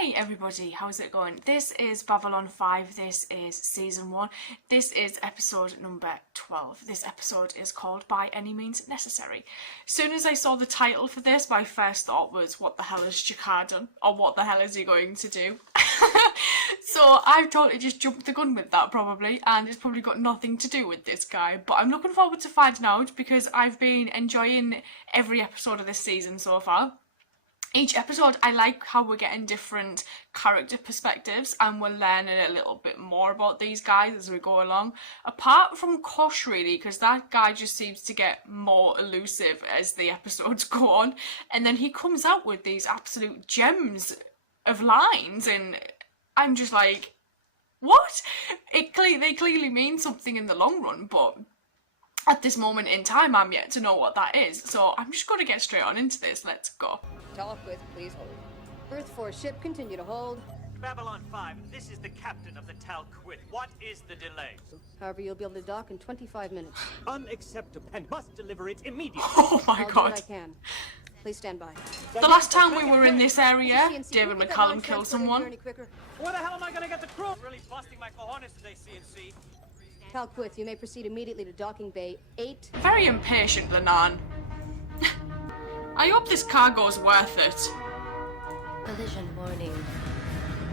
Hey everybody, how's it going? This is Babylon 5, this is season 1, this is episode number 12. This episode is called By Any Means Necessary. As soon as I saw the title for this, my first thought was, what the hell has Jakar done? Or what the hell is he going to do? So I've totally just jumped the gun with that probably, and it's probably got nothing to do with this guy. But I'm looking forward to finding out because I've been enjoying every episode of this season so far. Each episode, I like how we're getting different character perspectives and we're learning a little bit more about these guys as we go along. Apart from Kosh, really, because that guy just seems to get more elusive as the episodes go on. And then he comes out with these absolute gems of lines and I'm just like, what? They clearly mean something in the long run, but at this moment in time, I'm yet to know what that is. So I'm just going to get straight on into this. Let's go. Aberystwyth, please hold. Earth 4 ship, continue to hold. Babylon 5, this is the captain of the Talquid. What is the delay? However, you'll be able to dock in 25 minutes. Unacceptable and must deliver it immediately. Oh my I'll do god. what I can. Please stand by. The last time we were in this area, David McCallum killed someone. Where the hell am I gonna get the crew? Really busting my cojones today, CNC. Talquid, you may proceed immediately to docking bay 8. Very impatient, Lenan. I hope this cargo's worth it. Collision warning.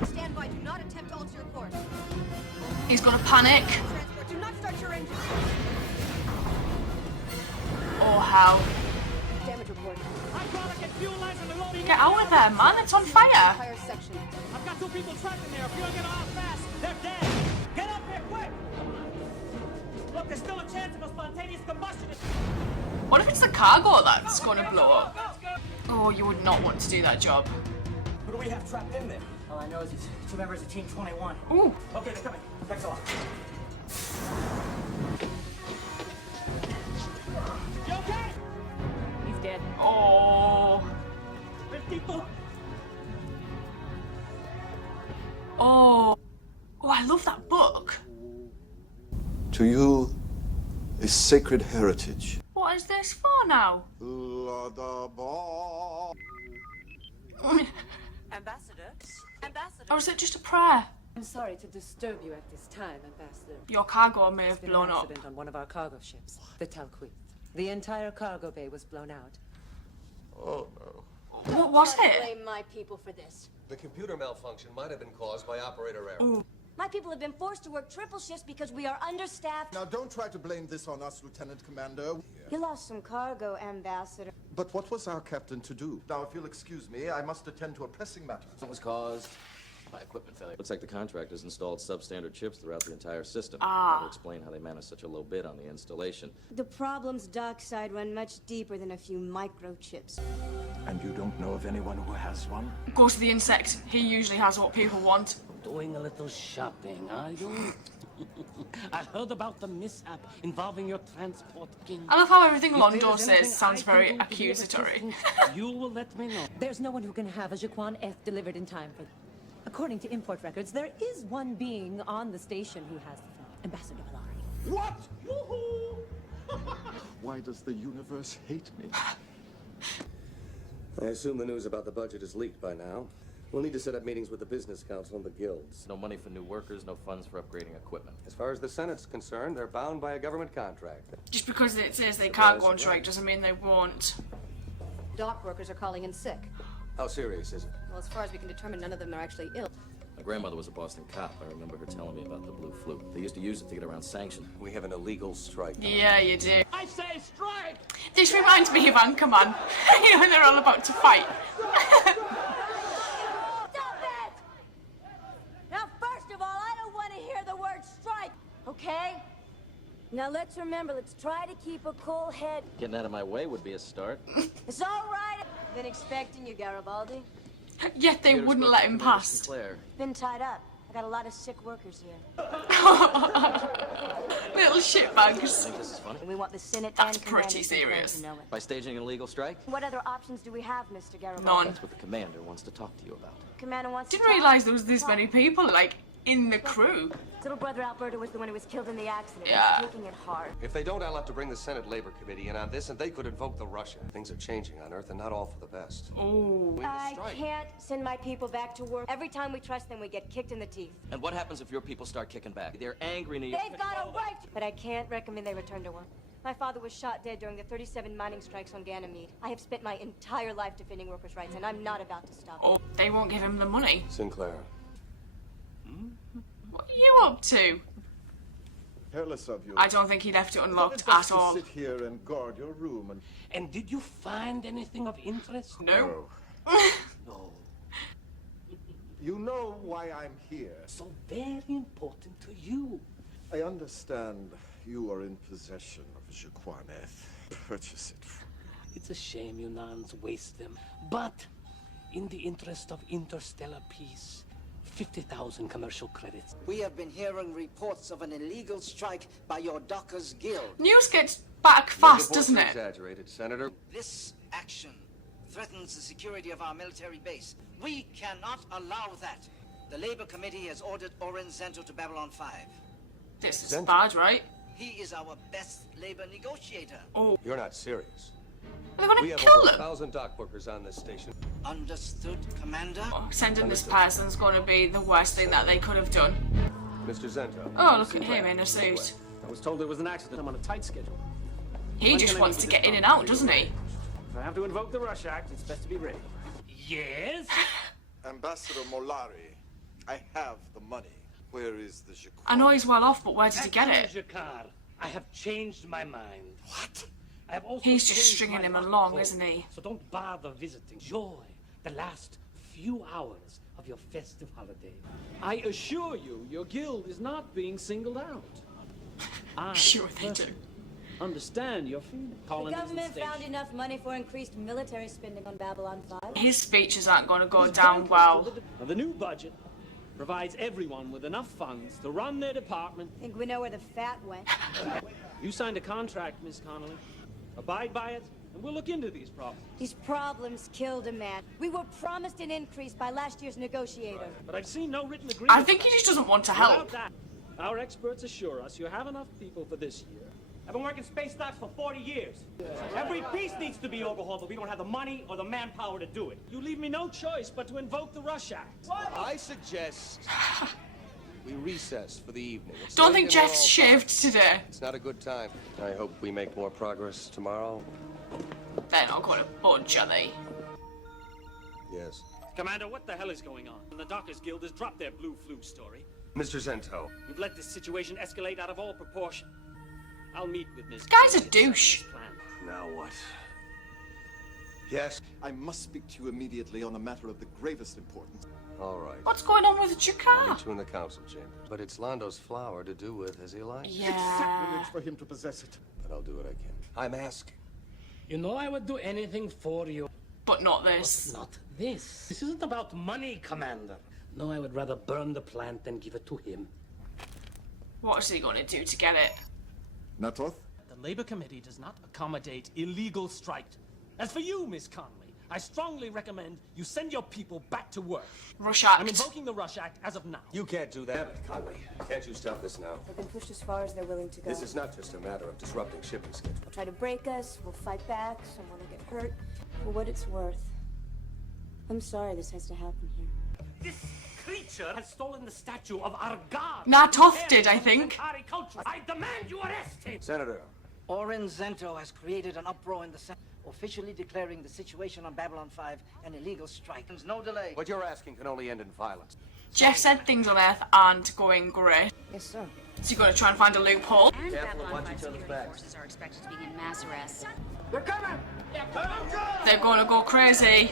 Stand by, do not attempt to alter your course. He's gonna panic. Transport, do not start your engine. Oh, how? Damage report. Hydraulic and fuel lines are loading. Get out of there, man. It's on fire. Entire section. I've got 2 people trapped in there. If you don't get off fast, they're dead. Get up here, quick! Look, there's still a chance of a spontaneous combustion. What if it's the cargo that's gonna blow up? Oh, you would not want to do that job. Who do we have trapped in there? All I know is it's 2 members of Team 21. Ooh. Okay, they're coming. Thanks a lot. You okay? He's dead. Oh. 54. Oh. Oh, I love that book. To you is sacred heritage. What is this for now? Ambassador? Ambassador? Or is it just a prayer? I'm sorry to disturb you at this time, Ambassador. Your cargo may There's have been blown an up. accident on one of our cargo ships, the Talquid. The entire cargo bay was blown out. Oh no. What was Don't it? blame my people for this. The computer malfunction might have been caused by operator error. My people have been forced to work triple shifts because we are understaffed. Now, don't try to blame this on us, Lieutenant Commander. You lost some cargo, Ambassador. But what was our captain to do? Now, if you'll excuse me, I must attend to a pressing matter. It was caused by equipment failure. Looks like the contractors installed substandard chips throughout the entire system. That would explain how they managed such a low bid on the installation. The problems dockside run much deeper than a few microchips. And you don't know of anyone who has one? Go to the insect. He usually has what people want. Doing a little shopping, are you? I heard about the mishap involving your transport king. I love how everything If Londo there's says anything sounds I can very do to be of accusatory. assistance, you will let me know. There's no one who can have a Jaquan F delivered in time for... According to import records, there is one being on the station who has the phone. Ambassador Valari. What? Woohoo! Why does the universe hate me? I assume the news about the budget is leaked by now. We'll need to set up meetings with the business council and the guilds. No money for new workers, no funds for upgrading equipment. As far as the Senate's concerned, they're bound by a government contract. Just because it says they can't go on strike doesn't mean they won't. Dock workers are calling in sick. How serious is it? Well, as far as we can determine, none of them are actually ill. My grandmother was a Boston cop. I remember her telling me about the blue flu. They used to use it to get around sanctions. We have an illegal strike. Yeah, you do. I say strike! This reminds me of Anchorman. You know when they're all about to fight. Stop it! Now, first of all, I don't want to hear the word strike, okay? Now, let's remember, let's try to keep a cool head. Getting out of my way would be a start. It's all right. Been expecting you, Garibaldi. Yet they Computer wouldn't spoke let to him Commander pass. Sinclair. Been tied up. I got a lot of sick workers here. Little I shitbags. think this is funny. And we want the Senate That's and Commander pretty Sinclair serious. to know it. By staging an illegal strike? What other options do we have, Mr. Garibaldi? None. That's what the commander wants to talk to you about. Commander wants Didn't to talk. realise there was this many people. Like, in the crew. Little brother Alberto was the one who was killed in the accident. Yeah. He's taking it hard. If they don't, I'll have to bring the Senate Labor Committee in on this, and they could invoke the Russia. Things are changing on Earth, and not all for the best. Oh. I can't send my people back to work. Every time we trust them, we get kicked in the teeth. And what happens if your people start kicking back? They're angry and They've got a right to... But I can't recommend they return to work. My father was shot dead during the 37 mining strikes on Ganymede. I have spent my entire life defending workers' rights, and I'm not about to stop. Oh, they won't give him the money. Sinclair. What are you up to? Careless of you. I don't think he left it unlocked It's best at all. to sit here and guard your room and... And did you find anything of interest? No. No. You know why I'm here. So very important to you. I understand you are in possession of Jaquaneth. Purchase it from me. It's a shame you nuns waste them. But in the interest of interstellar peace, 50,000 commercial credits. We have been hearing reports of an illegal strike by your Dockers Guild. News gets back fast, Those reports doesn't are it? Exaggerated, Senator. This action threatens the security of our military base. We cannot allow that. The Labor Committee has ordered Oren Zento to Babylon 5. This is bad, right? He is our best labor negotiator. Oh. You're not serious. They're gonna We have kill over him. 1,000 dock workers on this station. Understood, Commander? Oh, sending this person's gonna be the worst thing that they could have done. Mr. Zento. Oh, look at him in a suit. I was told there was an accident. I'm on a tight schedule. He just wants to get in and out, doesn't he? If I have to invoke the Rush Act, it's best to be ready. Yes? Ambassador Molari, I have the money. Where is the Jaquan? I know he's well off, but where did he get it? Jakar, I have changed my mind. What? I have also He's just changed stringing my him luck along, code. isn't he? So don't bother visiting. Enjoy the last few hours of your festive holiday. I assure you, your guild is not being singled out. I Sure they do. understand your feelings. The government found enough money for increased military spending on Babylon 5. His speeches aren't gonna go down well. Now, the new budget provides everyone with enough funds to run their department. Think we know where the fat went. You signed a contract, Miss Connolly. Abide by it, and we'll look into these problems. These problems killed a man. We were promised an increase by last year's negotiator. But I've seen no written agreement. I think he just doesn't want to help. Without that, our experts assure us you have enough people for this year. I've been working space docks for 40 years. Every piece needs to be overhauled, but we don't have the money or the manpower to do it. You leave me no choice but to invoke the Rush Act. I suggest we recess for the evening. It's Don't late think and we're Jeff's all shaved tired. today. It's not a good time. I hope we make more progress tomorrow. They're not gonna budge, are they? Yes. Commander, what the hell is going on? The Dockers Guild has dropped their blue flu story. Mr. Zento. We've let this situation escalate out of all proportion. I'll meet with Ms. Guy's a Connolly and settle douche. this plan. Now what? Yes. I must speak to you immediately on a matter of the gravest importance. All right. What's going on with I'll Jakar? meet you in the council chamber. But it's Lando's flower to do with as he likes. Yeah. Sacrilege for him to possess it. But I'll do what I can. I'm asking. You know I would do anything for you. But not this. Not this. This isn't about money, Commander. No, I would rather burn the plant than give it to him. What is he gonna do to get it? Natoth? The Labor Committee does not accommodate illegal strike. As for you, Miss Connolly, I strongly recommend you send your people back to work. Rush I'm Act. invoking the Rush Act as of now. You can't do that, Conway. Can't you stop this now? They've been pushed as far as they're willing to go. This is not just a matter of disrupting shipping schedules. They'll try to break us, we'll fight back, someone will get hurt. For what it's worth. I'm sorry this has to happen here. This creature has stolen the statue of our god. Natoth did, I think. Centauri culture. I demand you arrest him. Senator. Oren Zento has created an uproar in the Senate, officially declaring the situation on Babylon 5 an illegal strike. There's no delay. What you're asking can only end in violence. Jeff said things on Earth aren't going great. Yes, sir. So you gotta try and find a loophole. Careful And and Babylon watch 5 each other's security backs. forces are expected to begin mass arrests. They're coming! They're gonna go crazy.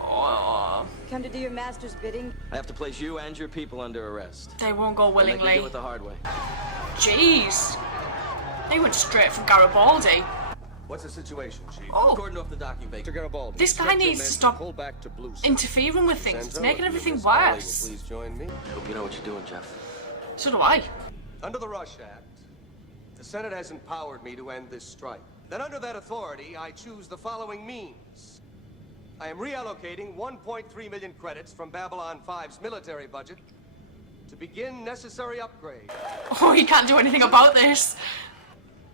Oh, Come to do your master's bidding? I have to place you and your people under arrest. they won't go They'll make me willingly. do it the hard way. Jeez. They went straight for Garibaldi. What's the situation, Chief? Oh. According off the document, Mr. Garibaldi. This guy instruct your needs men to stop pull back to Blue Side. interfering with things. It's Zento, making you and everything Miss Connolly will worse. Please join me. Hope you know what you're doing, Jeff. So do I. Under the Rush Act, the Senate has empowered me to end this strike. Then under that authority, I choose the following means. I am reallocating 1.3 million credits from Babylon 5's military budget to begin necessary upgrades. Oh, he can't do anything about this.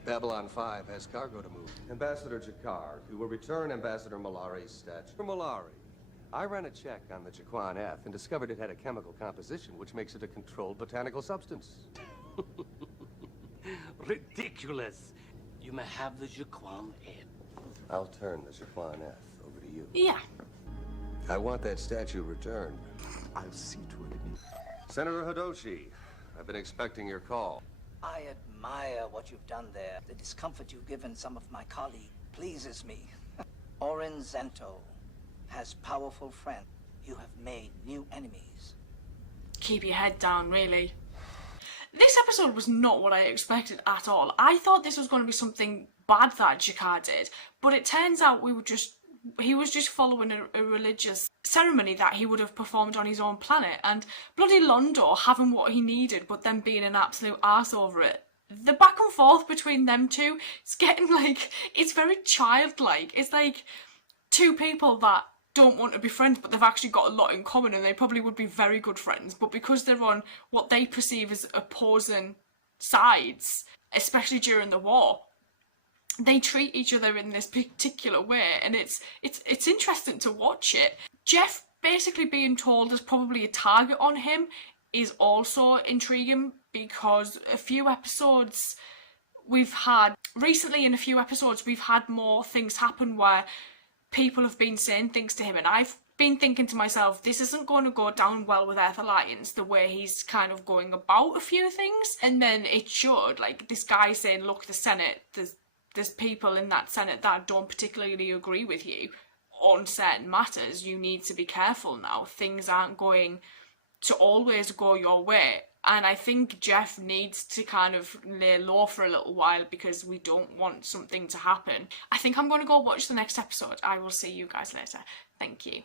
Babylon 5 has cargo to move. Ambassador Jakar, you will return Ambassador Malari's statue. Malari, I ran a check on the Jaquan F and discovered it had a chemical composition which makes it a controlled botanical substance. Ridiculous. You may have the Jaquan F. I'll turn the Jaquan F over to you. Yeah. I want that statue returned. I'll see to it. Senator Hidoshi, I've been expecting your call. I admire what you've done there. The discomfort you've given some of my colleagues pleases me. Oren Zento has powerful friends. You have made new enemies. Keep your head down, really. This episode was not what I expected at all. I thought this was going to be something bad that Jakar did, but it turns out he was just following a religious ceremony that he would have performed on his own planet, and bloody Londo having what he needed but then being an absolute arse over it. The back and forth between them two, it's getting like, it's very childlike. It's like two people that don't want to be friends but they've actually got a lot in common and they probably would be very good friends, but because they're on what they perceive as opposing sides, especially during the war, they treat each other in this particular way, and it's interesting to watch it. Jeff basically being told there's probably a target on him is also intriguing, because recently in a few episodes we've had more things happen where people have been saying things to him, and I've been thinking to myself, this isn't going to go down well with Earth Alliance, the way he's kind of going about a few things. And then it showed, like, this guy saying, look, the Senate, there's people in that Senate that don't particularly agree with you on certain matters. You need to be careful now. Things aren't going to always go your way. And I think Jeff needs to kind of lay low for a little while because we don't want something to happen. I think I'm going to go watch the next episode. I will see you guys later. Thank you.